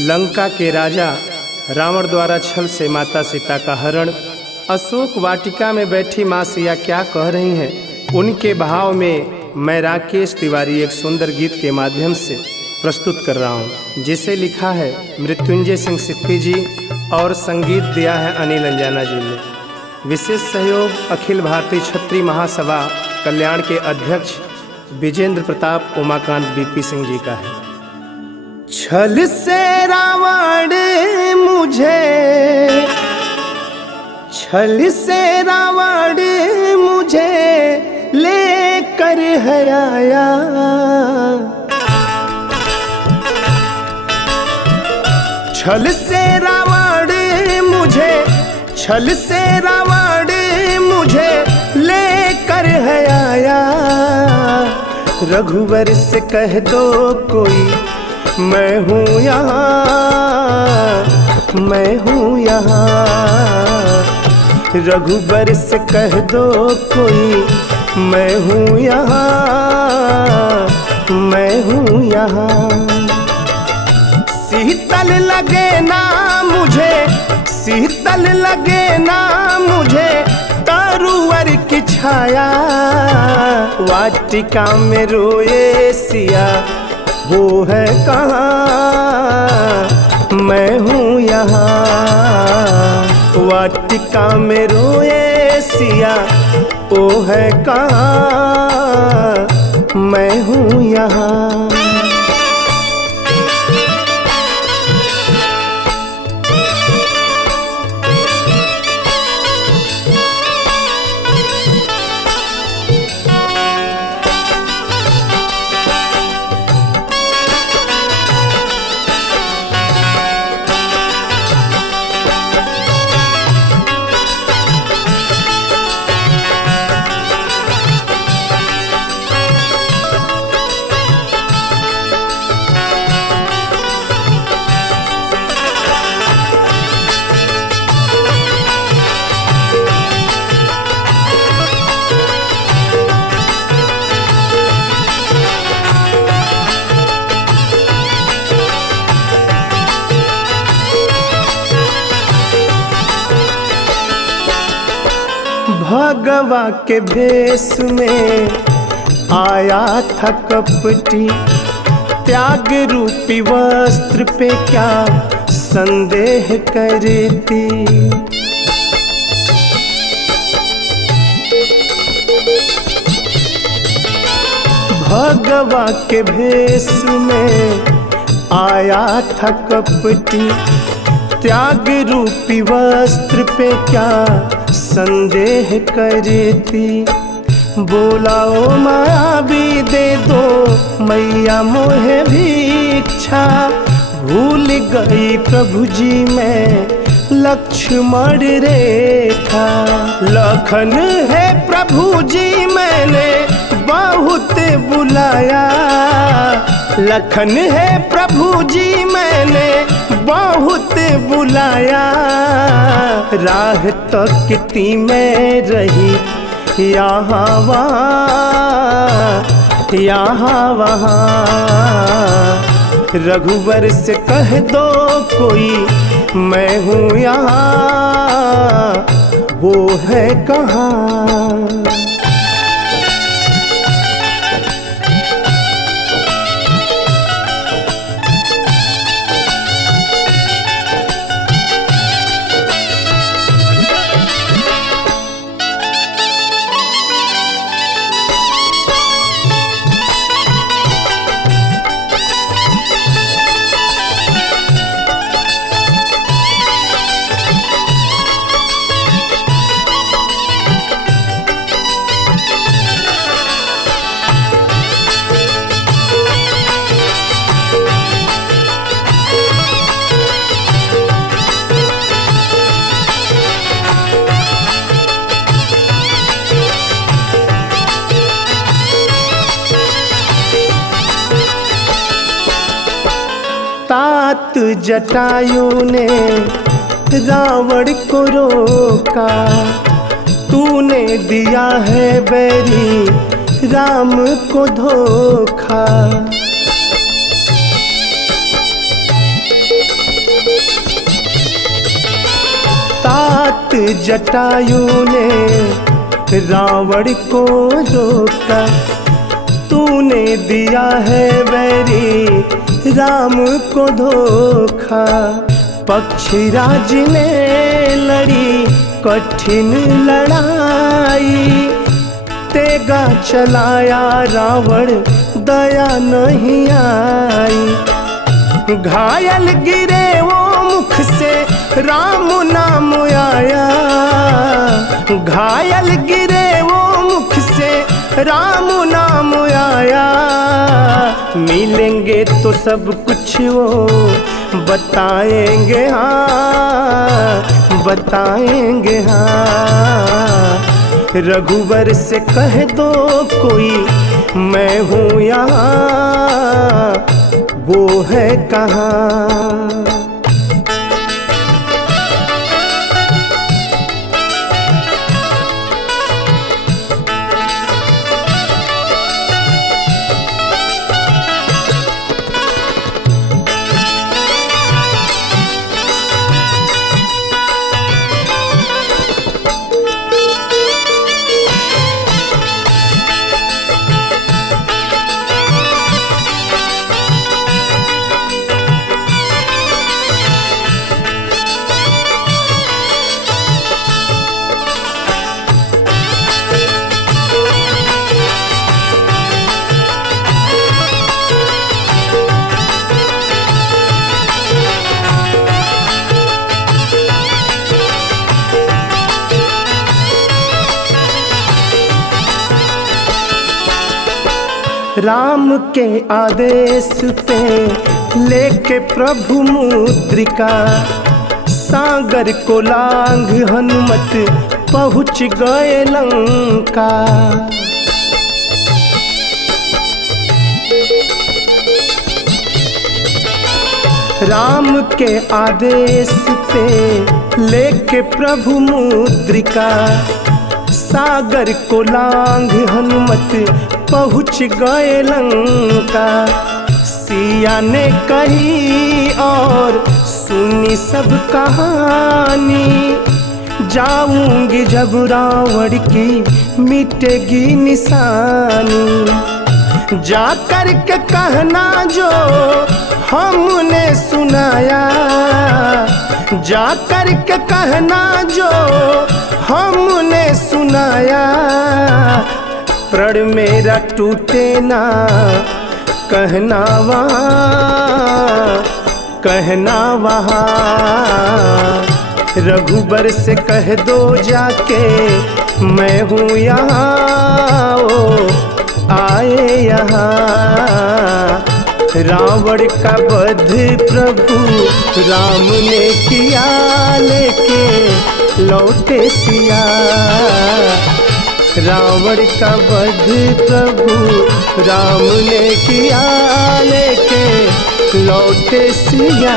लंका के राजा रावण द्वारा छल से माता सीता का हरण। अशोक वाटिका में बैठी माँ सिया क्या कह रही हैं, उनके भाव में मैं राकेश तिवारी एक सुंदर गीत के माध्यम से प्रस्तुत कर रहा हूँ, जिसे लिखा है मृत्युंजय सिंह सिप्पी जी और संगीत दिया है अनिल अंजाना जी ने। विशेष सहयोग अखिल भारतीय क्षत्रिय महासभा कल्याण के अध्यक्ष विजेंद्र प्रताप उमाकांत बीपी सिंह जी का है। छल से रावण मुझे लेकर है आया, छल से रावण मुझे लेकर है आया। रघुवर से कह दो कोई मैं हूँ यहाँ, रघुबर से कह दो कोई मैं हूँ यहाँ। शीतल लगे ना मुझे तरुवर की छाया, वाटिका में रोए सिया वो है कहाँ, मैं हूँ यहाँ। वाटिका में रोए सिया वो है कहाँ, मैं हूँ यहाँ। भगवा के भेष में आया था कपटी, त्याग रूपी वस्त्र पे क्या संदेह करती। भगवा के भेष में आया था कपटी, त्याग रूपी वस्त्र पे क्या संदेह करती। बोला ओ माया भी दे दो मैया मोहे भिक्षा, भूल गई प्रभु जी मैं लक्ष्मण रेखा। लखन है प्रभु जी मैंने बहुत बुलाया, लखन है प्रभु जी मैंने बहुत बुलाया। राह तकती मैं रही यहाँ वहाँ, रघुवर से कह दो कोई मैं हूँ यहाँ, वो है कहाँ। तात जटायु ने रावण को रोका, तूने दिया है बैरी राम को धोखा। जटायु ने रावण को रोका, तूने दिया है वैरी राम को धोखा। पक्षीराज ने लड़ी कठिन लड़ाई, तेगा चलाया रावण दया नहीं आई। घायल गिरे वो मुख से राम नाम आया, घायल गिरे वो मुख से राम नाम आया। मिलेंगे तो सब कुछ वो बताएंगे, हाँ बताएंगे हाँ। रघुवर से कह दो कोई मैं हूँ यहाँ, वो है कहाँ। राम के आदेश पे लेके प्रभु मुद्रिका, सागर को लांघ हनुमत पहुँच गए लंका। राम के आदेश पे लेके प्रभु मुद्रिका, सागर को लांघ हनुमत पहुँच गए लंका। सिया ने कही और सुनी सब कहानी, जाऊंगी जब रावण की मिटेगी निशानी। जा कर के कहना जो हमने सुनाया, जा कर के कहना जो हमने सुनाया। प्रण मेरा टूटे ना कहना वहाँ, कहना वहाँ। रघुबर से कह दो जाके मैं हूँ यहाँ, ओ आए यहाँ। रावण का वध प्रभु राम ने किया, लेके लौटे सिया। रावण का वध प्रभु राम ने किया, लेके लौटे सिया।